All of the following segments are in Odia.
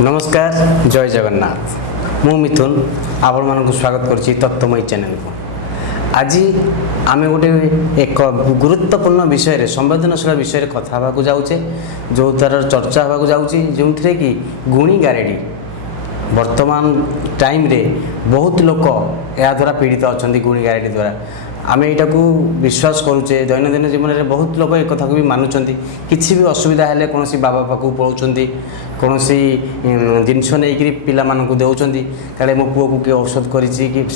नमस्कार जय जगन्नाथ मु मिथुन आपण मानक स्वागत करुच्ची तत्वमयी चैनल को। आज आम गोटे एक गुरुत्वपूर्ण विषय संवेदनशील विषय कथा होगा जाऊे जो तार चर्चा होगा जाऊँगी जो थे कि गुणी गारेडी वर्तमान टाइम रे बहुत लोक या द्वारा पीड़ित अच्छा गुणी गारेडी द्वारा आम यहाँ को विश्वास करुचे दैनंदिन जीवन में बहुत लोग एक कथा को भी मानुंट किसी भी असुविधा है कौन बाबा पाक पलाउं कौन जिनस नहीं पिला दौरान काले मो पुओ को किए औषध कर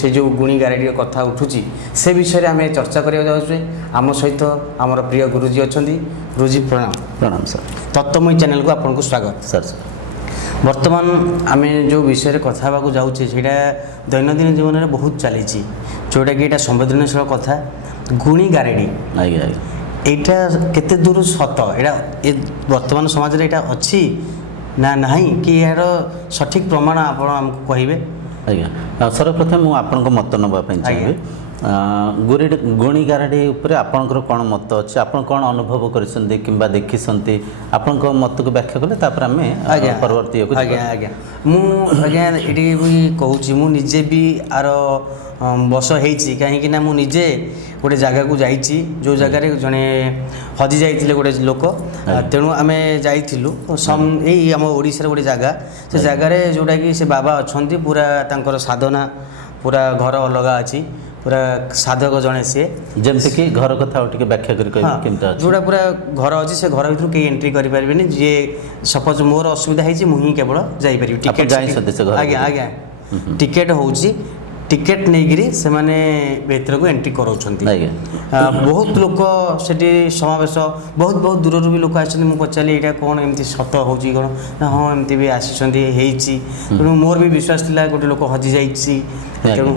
जो गुणी गारेडी कथा उठुची से विषय आम चर्चा करा जाऊे आम सहित आमर प्रिय गुरुजी अच्छा गुरुजी प्रणाम। प्रणाम सर। तत्वमयी चैनल को आपको स्वागत सर। वर्तमान आम जो विषय कथा होगा जाऊे सीटा दैनंदिन जीवन में बहुत चली जोटा कि यहाँ संवेदनशील कथा गुणी गारेडी आज्ञा यहाँ केते दूर सत यहाँ वर्तमान समाज में यहाँ अच्छी ना नहीं कि यार सठिक प्रमाण आप आमको कहे। आज्ञा सर्वप्रथम मुझे आपण मत नापी चाहिए गुणी गारेडी उपरे आपणकर कौन मत अच्छे आप कौन अनुभव करिसेंती किंबा देखिसंती आपण मत को व्याख्या कले तापर आमे परवर्ती आज्ञा आज्ञा मु आज्ञा ये भी कहूँ मु निजे भी आर बस होती कहीं मु निजे गोटे जगह को जाइए जो जगार जड़े हजि जाते गोटे लोक तेणु आम जाइलु सम यही आम ओडिशा गोटे जगह से जगार जोटा कि से बाबा अच्छा पूरा तांकर साधना पूरा घर अलग अच्छी पूरा साधक जड़े सी जमती कि घर कथा व्याख्या कर जोड़ा पूरा घर अच्छी से घर भर कहीं एंट्री करें जी सपोज मोर असुविधा है मुझे केवल जापर टिकेट आज्ञा आज्ञा टिकेट हूँ टिकेट नहीं से माने भीतर को एंट्री कराउछंती बहुत लोक सेठी समावेश बहुत बहुत दूर भी लोक आछन मु पचाली एटा कोन एमती सत होची कोन हां एमती भी आछंती हेची तेणु मोर भी विश्वास थिला गोटे लोक हजि जाइछि तेणु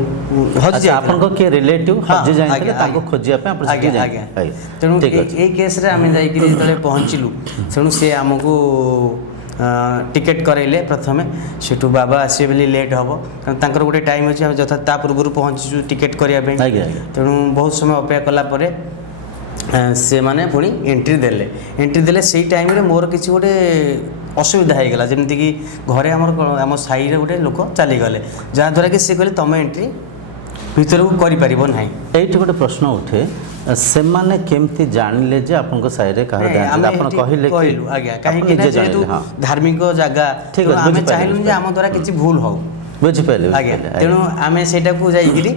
हजि जाय आपन को के रिलेटिव हजि जाय ताको खोजिया पे आपण आगे आगे तेणु ए केस रे आमे जाई कि जतले पहुंचिलु तेणु से हमको टिकेट करैले प्रथमे सेठू बाबा आसे बेली लेट हम कारण गोटे टाइम अच्छे यथा ता पूर्व पहुँचु टिकेट करने तेणु बहुत समय अपेक्षा कलापर से माने पुणी एंट्री देले से टाइम रे मोर किसी गोटे असुविधा हो गला जमती कि घरे आम साई रे गोटे लोक चलीगले जहाँद्वारा कि सी कहले तुम एंट्री भीतर को करें ना। ये गोटे प्रश्न उठे से माने केमती जानिले जे आपन साइरे कहा आपन कहिले कहलु आज्ञा कहीं जेहेतु धार्मिक जगह ठीक है आमे चाहलु जे आम द्वारा किछि भूल हो बुझि पाले आज्ञा तेणु आमे सेटा को जाइगिरी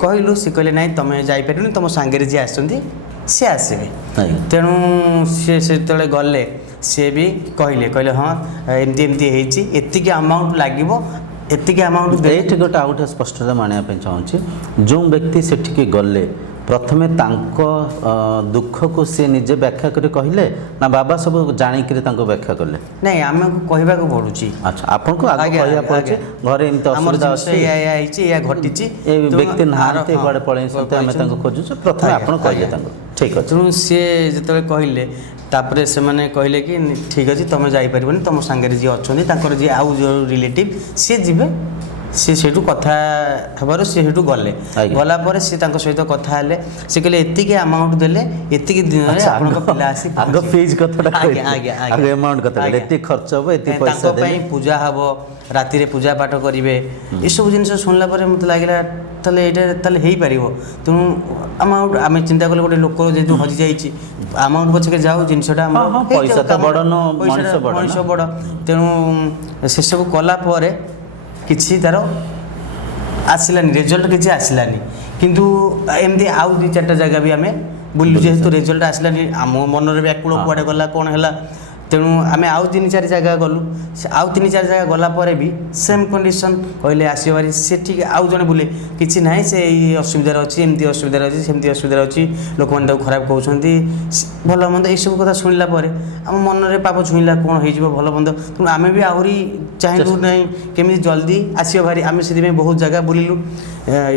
कहलु से कहले नाही तमे जाई परबनी तम संगे जे आसंती से आसबे तेणु से तळे गले से भी कहले हाँ एमती एमती हेची एतिकी अमाउंट लागिवो एतिकी अमाउंट ये गोटे आउट स्पष्टता मानिया चाहूँगी जो व्यक्ति सेठिकी गले प्रथमे तांको दुख को सी निजे व्याख्या कर कहले ना बाबा सब जानिक व्याख्या कले नहीं आम कहवा पड़ुची। अच्छा आपन को आगे कहया पड़े घरे एमत असुविधा अछि या घटिची ए व्यक्ति नहाते बड़े पळे सते हम तांको खोजु प्रथमे आपन कहले तांको ठीक अछि तेणु सी जतले कहले तापरे से माने कहले कि ठीक अछि तुम जाई परबनी तुम संगे जी अछंती तांकर जी आउ जो रिलेटिव सी जिबे सी सेठू कथा हबार सी सेठू गले गला पर सी तांको सहित कथा हेले सी कहले एतिकी अमाउंट देले एतिकी दिन रे आपन को पिला आसी आगो फीस कथटा आगे आगे आगे अमाउंट कथा एति खर्च हो एति पैसा दे तांको पूजा हबो राति रे पूजा पाठ करिवे ए सब जिंस सुनला पर मते लागिला तले एटा तले हेई परिबो तेणु अमाउंट आमे चिंता कले गोटे लोक जेतु हजि जाईची अमाउंट पछके जाऊ जिनसटा पैसा त बड़ न मनुष्य बड़ तेणु से सब कला पर किसी तार आसलानी रिजल्ट किसी आसलानी किंतु एमती आउ दु चार जगह भी आम बुलू जेहेतु रिजल्ट आसलानी आम मन में व्याकुल कुआडे गला कौन है तेणु आम आउ तीन चार जगह गलु से आउ तीन चार जगह गलापर भी सेम कंडीशन कहले आसबारी से ठीक आउ जड़े बुले कि ना से असुविधा अच्छी एमती असुविधा अच्छी सेमती असुविधा अच्छी लोक मैंने खराब कहते भल मंद ये सब कथा शुणला आम मन में पाप छुईला कौन हो भल मंद तेणु आम भी आहरी चाहूँ ना केमी जल्दी आस भारी आम से बहुत जगह बुलिलु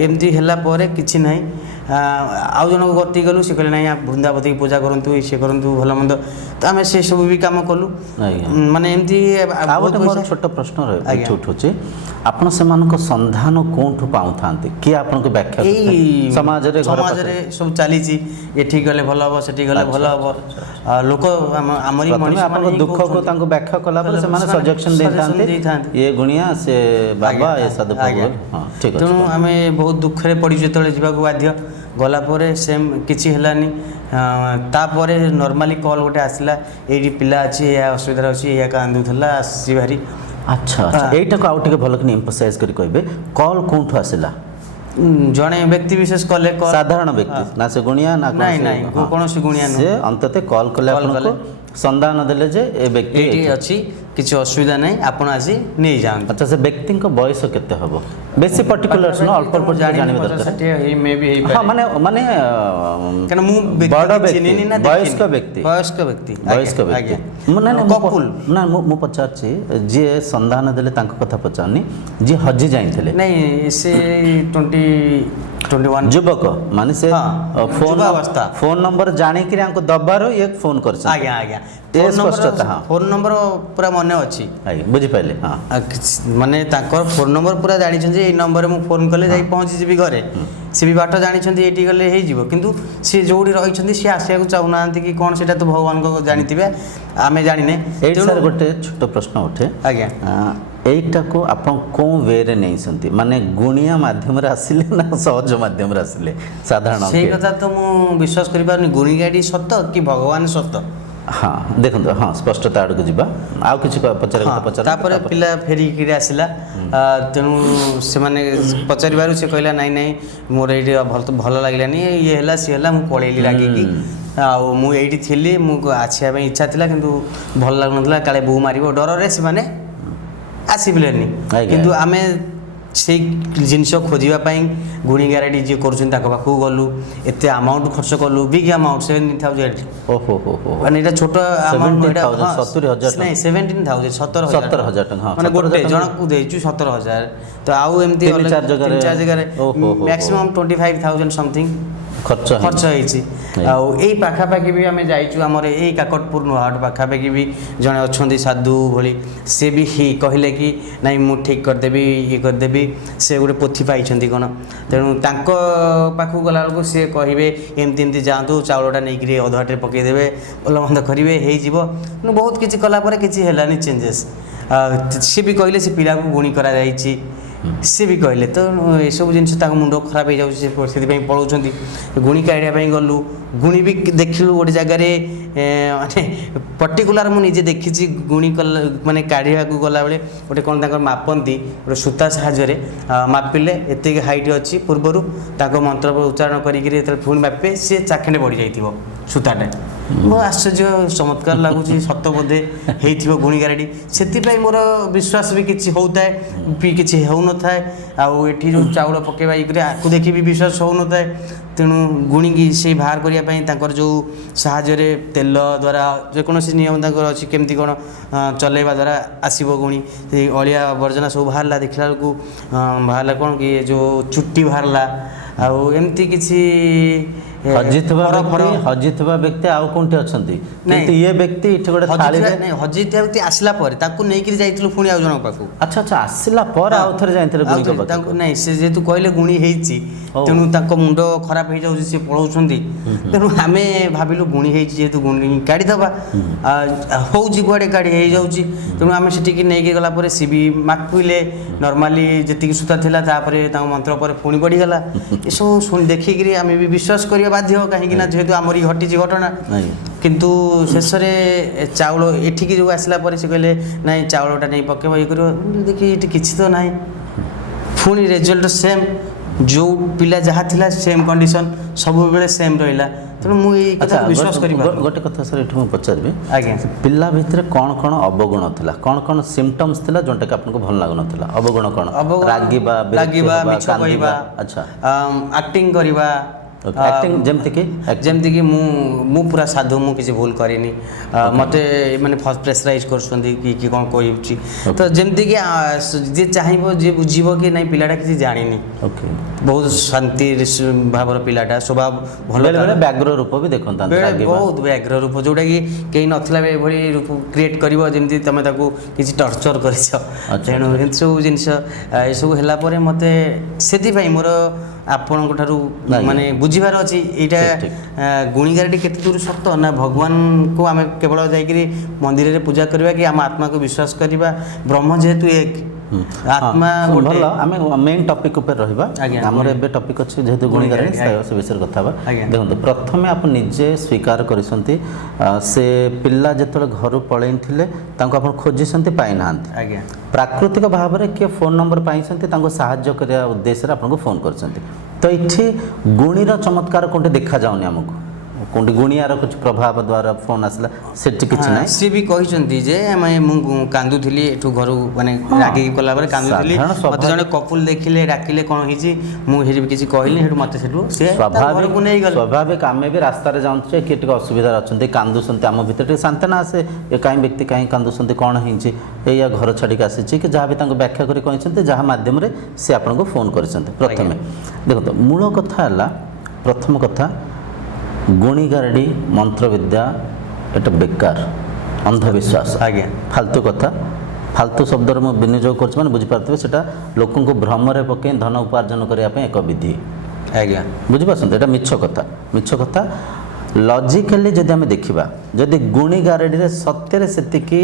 एमती है कि ना ଆଉ ଜଣଙ୍କ କତିକି ଗଲୁ ସେ କହିଲେ ନାଇଁ ବୃନ୍ଦାବତୀକି ପୂଜା କରନ୍ତୁ ସେ କରନ୍ତୁ ଭଲ ମନ୍ଦ ତ ଆମେ ସେସବୁ ବି କାମ କଲୁ ମାନେ ଏମିତି। ଆଉ ଗୋଟେ ମୋର ଛୋଟ ପ୍ରଶ୍ନ ଉଠୁଛି ଆପଣ ସେମାନଙ୍କ ସନ୍ଧାନ କେଉଁଠୁ ପାଉଥାନ୍ତି କିଏ ଆପଣଙ୍କ ବ୍ୟାଖ୍ୟା ଏଇ ସମାଜରେ ସବୁ ଚାଲିଛି ଏଠି ଗଲେ ଭଲ ହବ ସେଠି ଗଲେ ଭଲ ହବ ଲୋକ ଆମରି ଆପଣଙ୍କ ଦୁଃଖକୁ ତାଙ୍କୁ ବ୍ୟାଖ୍ୟା କଲା ପରେ ସେମାନେ ସଜେସନ ଦେଇଥାନ୍ତି ଇଏ ଗୁଣିଆ ସେ ବାବା ଏ ସାଧୁ ଠିକ ଅଛି। ତେଣୁ ଆମେ ବହୁତ ଦୁଃଖରେ ପଡ଼ିଛୁ ଯେତେବେଳେ ଯିବାକୁ ବାଧ୍ୟ ଗଲା ପରେ ସେମ୍ କିଛି ହେଲାନି। ତାପରେ ନର୍ମାଲି କଲ୍ ଗୋଟେ ଆସିଲା ଏଇଠି ପିଲା ଅଛି ଏହା ଅସୁବିଧାରେ ଅଛି ଏହା କାନ୍ଦୁଥିଲା ଆସିଛି ଭାରି। ଆଚ୍ଛା ଏଇଟାକୁ ଆଉ ଟିକେ ଭଲ କି ଏମ୍ଫସାଇଜ୍ କରି କହିବେ କଲ୍ କେଉଁଠୁ ଆସିଲା? ଜଣେ ବ୍ୟକ୍ତି ବିଶେଷ କଲେ ସାଧାରଣ ବ୍ୟକ୍ତି ନା ସେ ଗୁଣିଆ ନା ନାଇଁ କୌଣସି ଗୁଣିଆ ସେ ଅନ୍ତତଃ କଲ୍ କଲେ ଆପଣଙ୍କୁ ସନ୍ଧାନ ଦେଲେ ଯେ ଏ ବ୍ୟକ୍ତି ଏଇଠି ଅଛି କିଛି ଅସୁବିଧା ନାହିଁ ଆପଣ ଆସି ନେଇଯାଆନ୍ତୁ। ଆଚ୍ଛା ସେ ବ୍ୟକ୍ତିଙ୍କ ବୟସ କେତେ ହେବ ବେଶୀ ପର୍ଟିକୁଲାର୍ସ ନୁହଁ ଅଳ୍ପ ଅଳ୍ପ ଜାଣିବା ଦରକାର। ହଁ ମାନେ ମାନେ କାରଣ ମୁଁ ବଡ଼ ବ୍ୟକ୍ତି ବୟସ୍କ ବ୍ୟକ୍ତି ନା ମୁଁ ପଚାରୁଛି ଯିଏ ସନ୍ଧାନ ଦେଲେ ତାଙ୍କ କଥା ପଚାରୁନି ଯିଏ ହଜି ଯାଇଥିଲେ ନାଇଁ ସେ 21 ଯୁବକ ମାନେ ସେ ଫୋନ ନମ୍ବର ଜାଣିକିରି ଆଙ୍କୁ ଦବାରୁ ଇଏ ଫୋନ କରିଛନ୍ତି। ଆଜ୍ଞା ଆଜ୍ଞା ଫୋନ ନମ୍ବର ପୁରା ମନେ ଅଛି ବୁଝିପାରିଲେ ହଁ ମାନେ ତାଙ୍କର ଫୋନ ନମ୍ବର ପୁରା ଜାଣିଛନ୍ତି ଏଇ ନମ୍ବରରେ ମୁଁ ଫୋନ କଲେ ଯାଇ ପହଞ୍ଚିଯିବି ଘରେ ସେ ବି ବାଟ ଜାଣିଛନ୍ତି ଏଇଠି ଗଲେ ହେଇଯିବ କିନ୍ତୁ ସେ ଯୋଉଠି ରହିଛନ୍ତି ସିଏ ଆସିବାକୁ ଚାହୁଁନାହାନ୍ତି କି କ'ଣ ସେଇଟା ତ ଭଗବାନଙ୍କ ଜାଣିଥିବେ ଆମେ ଜାଣିନେ। ଏଇଠି ସାର୍ ଗୋଟେ ଛୋଟ ପ୍ରଶ୍ନ ଉଠେ ଆଜ୍ଞା এইটাকু ଆପଣ କେଉଁ ୱେରେ ନେଇଛନ୍ତି ମାନେ ଗୁଣିଆ ମାଧ୍ୟମରେ ଆସିଲେ ନା ସହଜ ମାଧ୍ୟମରେ ଆସିଲେ ସାଧାରଣ ସେଇ କଥା ତ ମୁଁ ବିଶ୍ୱାସ କରିପାରୁନି ଗୁଣିଗାଡ଼ି ସତ କି ଭଗବାନ ସତ। ହଁ ଦେଖନ୍ତୁ ହଁ ସ୍ପଷ୍ଟତା ଆଡ଼କୁ ଯିବା ଆଉ କିଛି ପଚାରିବା ତାପରେ ପିଲା ଫେରିକିରି ଆସିଲା ତେଣୁ ସେମାନେ ପଚାରିବାରୁ ସେ କହିଲା ନାଇଁ ନାଇଁ ମୋର ଏଇଠି ଭଲ ଲାଗିଲାନି ଇଏ ହେଲା ସିଏ ହେଲା ମୁଁ ପଳେଇଲି ରାଗିକି ଆଉ ମୁଁ ଏଇଠି ଥିଲି ମୁଁ ଆସିବା ପାଇଁ ଇଚ୍ଛା ଥିଲା କିନ୍ତୁ ଭଲ ଲାଗୁନଥିଲା କାଳେ ବୋଉ ମାରିବ ଡରରେ ସେମାନେ ଆସିପାରିଲେନି କିନ୍ତୁ ଆମେ ସେଇ ଜିନିଷ ଖୋଜିବା ପାଇଁ ଗୁଣିଗାରେଡ଼ି ଯିଏ କରୁଛନ୍ତି ତାଙ୍କ ପାଖକୁ ଗଲୁ ଏତେ ଆମାଉଣ୍ଟ ଖର୍ଚ୍ଚ କଲୁ ବିଗ୍ ଆମାଉଣ୍ଟ 17,000 ମାନେ ଏଇଟା ଛୋଟ ଆମାଉଣ୍ଟ ନାଇଁ 17,000 ଟଙ୍କା ମାନେ ଗୋଟେ ଜଣକୁ ଦେଇଛୁ 17,000 ତ ଆଉ ଏମିତି 3-4 ଜାଗାରେ ମ୍ୟାକ୍ସିମମ୍ 25,000 ସମଥିଙ୍ଗ ଖର୍ଚ୍ଚ ହେଇଛି। ଆଉ ଏଇ ପାଖାପାଖି ବି ଆମେ ଯାଇଛୁ ଆମର ଏଇ କାକଟପୁର ନୂଆହାଟ ପାଖାପାଖି ବି ଜଣେ ଅଛନ୍ତି ସାଧୁ ଭଳି ସେ ବି କହିଲେ କି ନାଇଁ ମୁଁ ଠିକ୍ କରିଦେବି ଇଏ କରିଦେବି ସେ ଗୋଟେ ପୋଥି ପାଇଛନ୍ତି କ'ଣ ତେଣୁ ତାଙ୍କ ପାଖକୁ ଗଲାବେଳକୁ ସେ କହିବେ ଏମିତି ଏମିତି ଯାଆନ୍ତୁ ଚାଉଳଟା ନେଇକରି ଅଧବାଟରେ ପକାଇଦେବେ ଭଲ ମନ୍ଦ କରିବେ ହେଇଯିବ ବହୁତ କିଛି କଲା ପରେ କିଛି ହେଲାନି ଚେଞ୍ଜେସ୍। ସେ ବି କହିଲେ ସେ ପିଲାକୁ ଗୁଣି କରାଯାଇଛି ସେ ବି କହିଲେ ତ ଏସବୁ ଜିନିଷ ତାଙ୍କ ମୁଣ୍ଡ ଖରାପ ହେଇଯାଉଛି ସେ ସେଥିପାଇଁ ପଳାଉଛନ୍ତି ଗୁଣି କାଢ଼ିବା ପାଇଁ ଗଲୁ ଗୁଣି ବି ଦେଖିଲୁ ଗୋଟେ ଜାଗାରେ ମାନେ ପର୍ଟିକୁଲାର ମୁଁ ନିଜେ ଦେଖିଛି ଗୁଣି କଲା ମାନେ କାଢ଼ିବାକୁ ଗଲାବେଳେ ଗୋଟେ କ'ଣ ତାଙ୍କର ମାପନ୍ତି ଗୋଟେ ସୂତା ସାହାଯ୍ୟରେ ମାପିଲେ ଏତିକି ହାଇଟ୍ ଅଛି ପୂର୍ବରୁ ତାଙ୍କ ମନ୍ତ୍ର ଉଚ୍ଚାରଣ କରିକିରି ଯେତେବେଳେ ପୁଣି ମାପିବେ ସିଏ ଚାଖେଣ୍ଡେ ବଢ଼ିଯାଇଥିବ ସୂତାଟା ମୋ ଆଶ୍ଚର୍ଯ୍ୟ ଚମତ୍କାର ଲାଗୁଛି ସତ ବୋଧେ ହେଇଥିବ ଗୁଣିଗାରେଡ଼ି ସେଥିପାଇଁ ମୋର ବିଶ୍ୱାସ ବି କିଛି ହେଉଥାଏ ବି କିଛି ହେଉନଥାଏ ଆଉ ଏଠି ଯେଉଁ ଚାଉଳ ପକାଇବା ଇଏ ଆକୁ ଦେଖି ବି ବିଶ୍ୱାସ ହେଉନଥାଏ ତେଣୁ ଗୁଣିକି ସେଇ ବାହାର କରିବା ପାଇଁ ତାଙ୍କର ଯେଉଁ ସାହାଯ୍ୟରେ ତେଲ ଦ୍ୱାରା ଯେକୌଣସି ନିୟମ ତାଙ୍କର ଅଛି କେମିତି କ'ଣ ଚଲେଇବା ଦ୍ୱାରା ଆସିବ ଗୁଣି ସେଇ ଅଳିଆ ଆବର୍ଜନା ସବୁ ବାହାରିଲା ଦେଖିଲା ବେଳକୁ ବାହାରିଲା କ'ଣ କି ଯେଉଁ ଚୁଟି ବାହାରିଲା ଆଉ ଏମିତି କିଛି ହଜିଥିବା ବ୍ୟକ୍ତି ଆଉ କୋଉଠି ଅଛନ୍ତି କିନ୍ତୁ ଇଏ ବ୍ୟକ୍ତି ଏଠି ଗୋଟେ ହଜିଥିବା ବ୍ୟକ୍ତି ଆସିଲା ପରେ ତାକୁ ନେଇକିରି ଯାଇଥିଲୁ ପୁଣି ଆଉ ଜଣଙ୍କ ପାଖକୁ। ଆଚ୍ଛା ଆଚ୍ଛା ଆସିଲା ପରେ ଆଉ ଥରେ ଯାଇଥିଲେ ନାଇଁ ସେ ଯେହେତୁ କହିଲେ ଗୁଣି ହେଇଛି ତେଣୁ ତାଙ୍କ ମୁଣ୍ଡ ଖରାପ ହେଇଯାଉଛି ସେ ପଳାଉଛନ୍ତି ତେଣୁ ଆମେ ଭାବିଲୁ ଗୁଣି ହେଇଛି ଯେହେତୁ ଗୁଣି କାଢ଼ିଦେବା ହେଉଛି କୁଆଡ଼େ କାଢ଼ି ହେଇଯାଉଛି ତେଣୁ ଆମେ ସେଠିକି ନେଇକି ଗଲା ପରେ ସିଏ ବି ମାପିଲେ ନର୍ମାଲି ଯେତିକି ସୂତା ଥିଲା ତାପରେ ତାଙ୍କ ମନ୍ତ୍ର ପରେ ପୁଣି ବଢ଼ିଗଲା ଏସବୁ ଦେଖିକିରି ଆମେ ବି ବିଶ୍ୱାସ କରିବା ବାଧ୍ୟ କାହିଁକି ନା ଯେହେତୁ ଆମରି ଘଟିଛି ଘଟଣା କିନ୍ତୁ ଶେଷରେ ଚାଉଳ ଏଠିକି ଯେଉଁ ଆସିଲା ପରେ ସେ କହିଲେ ନାଇଁ ଚାଉଳଟା ନେଇ ପକେଇବ ଇଏ କରିବ ଦେଖି ଏଠି କିଛି ତ ନାହିଁ ପୁଣି ରେଜଲ୍ଟ ସେମ୍ ଯେଉଁ ପିଲା ଯାହା ଥିଲା ସେମ୍ କଣ୍ଡିସନ୍ ସବୁବେଳେ ସେମ୍ ରହିଲା ତେଣୁ ମୁଁ ଏଇ କଥା ବିଶ୍ୱାସ କରିପାରୁନି। ଗୋଟେ କଥା ସାର୍ ଏଠି ମୁଁ ପଚାରିବି ଆଜ୍ଞା ପିଲା ଭିତରେ କ'ଣ କ'ଣ ଅବଗୁଣ ଥିଲା କ'ଣ କ'ଣ ସିମ୍ପଟମ୍ସ ଥିଲା ଯେଉଁଟାକି ଆପଣଙ୍କୁ ଭଲ ଲାଗୁନଥିଲା ଅବଗୁଣ କ'ଣ ରାଗିବା ମିଛ କହିବା ଆଚ୍ଛା ଆକ୍ଟିଂ କରିବା ଆକ୍ଟିଂ ଯେମିତିକି ଯେମିତିକି ମୁଁ ପୁରା ସାଧୁ, ମୁଁ କିଛି ଭୁଲ କରିନି, ମୋତେ ମାନେ ପ୍ରେସରାଇଜ୍ କରୁଛନ୍ତି କି କ'ଣ କହିଛି, ତ ଯେମିତିକି ଯିଏ ଚାହିଁବ, ଯିଏ ବୁଝିବ କି ନାଇଁ ପିଲାଟା କିଛି ଜାଣିନି, ଓକେ ବହୁତ ଶାନ୍ତି ଭାବର ପିଲାଟା, ସ୍ୱଭାବ ଭଲ, ବେଳେ ବ୍ୟଗ୍ର ରୂପ ବି ଦେଖନ୍ତି ବହୁତ ବ୍ୟାଘ୍ର ରୂପ, ଯେଉଁଟାକି କେହି ନଥିଲା ଏଭଳି ରୂପ କ୍ରିଏଟ୍ କରିବ ଯେମିତି ତୁମେ ତାକୁ କିଛି ଟର୍ଚର କରିଛ। ତେଣୁ ଏସବୁ ଜିନିଷ ଏସବୁ ହେଲା ପରେ ମୋତେ ସେଥିପାଇଁ ମୋର ଆପଣଙ୍କ ଠାରୁ ମାନେ ବୁଝିବାର ଅଛି ଏଇଟା ଗୁଣିଗାରେଡ଼ି କେତେ ଦୂର ସତ, ନା ଭଗବାନଙ୍କୁ ଆମେ କେବଳ ଯାଇକରି ମନ୍ଦିରରେ ପୂଜା କରିବା କି ଆମ ଆତ୍ମାକୁ ବିଶ୍ୱାସ କରିବା, ବ୍ରହ୍ମ ଯେହେତୁ ଏକ ଆତ୍ମା ଭଲ। ଆମେ ମେନ୍ ଟପିକ୍ ଉପରେ ରହିବା। ଆମର ଏବେ ଟପିକ୍ ଅଛି ଯେହେତୁ ଗୁଣିଗାରେଡ଼ି, ସେ ବିଷୟରେ କଥା ହେବା। ଦେଖନ୍ତୁ, ପ୍ରଥମେ ଆପଣ ନିଜେ ସ୍ୱୀକାର କରିଛନ୍ତି ସେ ପିଲା ଯେତେବେଳେ ଘରୁ ପଳେଇଥିଲେ ତାଙ୍କୁ ଆପଣ ଖୋଜିଛନ୍ତି, ପାଇନାହାନ୍ତି। ଆଜ୍ଞା, ପ୍ରାକୃତିକ ଭାବରେ କିଏ ଫୋନ୍ ନମ୍ବର ପାଇଛନ୍ତି, ତାଙ୍କୁ ସାହାଯ୍ୟ କରିବା ଉଦ୍ଦେଶ୍ୟରେ ଆପଣଙ୍କୁ ଫୋନ୍ କରିଛନ୍ତି। ତ ଏଠି ଗୁଣିର ଚମତ୍କାର କେଉଁଠି ଦେଖାଯାଉନି ଆମକୁ, କେଉଁଠି ଗୁଣିଆର କିଛି ପ୍ରଭାବ ଦ୍ୱାରା ଫୋନ୍ ଆସିଲା, ସେଠି କିଛି ନାହିଁ। ସିଏ ବି କହିଛନ୍ତି ଯେ ମୁଁ କାନ୍ଦୁଥିଲି ଏଠୁ ଘରୁ, ମାନେ ରାଗିକି କଲା ପରେ କାନ୍ଦୁଥିଲି, ମୋତେ ଜଣେ କପୁଲ ଦେଖିଲେ, ଡାକିଲେ କ'ଣ ହେଇଛି, ମୁଁ ସେଠି କିଛି କହିଲି, ସେଠୁ ମୋତେ ସେଠୁ ସେ ଘରକୁ ନେଇଗଲେ। ସ୍ୱାଭାବିକ, ଆମେ ବି ରାସ୍ତାରେ ଯାଉଛେ, କିଏ ଟିକେ ଅସୁବିଧାରେ ଅଛନ୍ତି, କାନ୍ଦୁଛନ୍ତି, ଆମ ଭିତରେ ଟିକେ ସାନ୍ତ୍ୱନା ଆସେ, ଏ କାହିଁ ବ୍ୟକ୍ତି କାହିଁ କାନ୍ଦୁଛନ୍ତି, କ'ଣ ହେଇଛି, ଏଇଆ ଘର ଛାଡ଼ିକି ଆସିଛି କି ଯାହା ବି ତାଙ୍କୁ ବ୍ୟାଖ୍ୟା କରି କହିଛନ୍ତି, ଯାହା ମାଧ୍ୟମରେ ସେ ଆପଣଙ୍କୁ ଫୋନ୍ କରିଛନ୍ତି। ପ୍ରଥମେ ଦେଖନ୍ତୁ, ମୂଳ କଥା ହେଲା, ପ୍ରଥମ କଥା, ଗୁଣିଗାରେଡ଼ି ମନ୍ତ୍ରବିଦ୍ୟା ଏଟା ବେକାର, ଅନ୍ଧବିଶ୍ୱାସ, ଆଜ୍ଞା, ଫାଲତୁ କଥା। ଫାଲତୁ ଶବ୍ଦର ମୁଁ ବିନିଯୋଗ କରୁଛି ମାନେ ବୁଝିପାରୁଥିବେ, ସେଟା ଲୋକଙ୍କୁ ଭ୍ରମରେ ପକାଇ ଧନ ଉପାର୍ଜନ କରିବା ପାଇଁ ଏକ ବିଧି। ଆଜ୍ଞା, ବୁଝିପାରୁଛନ୍ତି, ଏଟା ମିଛ କଥା, ମିଛ କଥା। ଲଜିକାଲି ଯଦି ଆମେ ଦେଖିବା, ଯଦି ଗୁଣିଗାରେଡ଼ିରେ ସତ୍ୟରେ ସେତିକି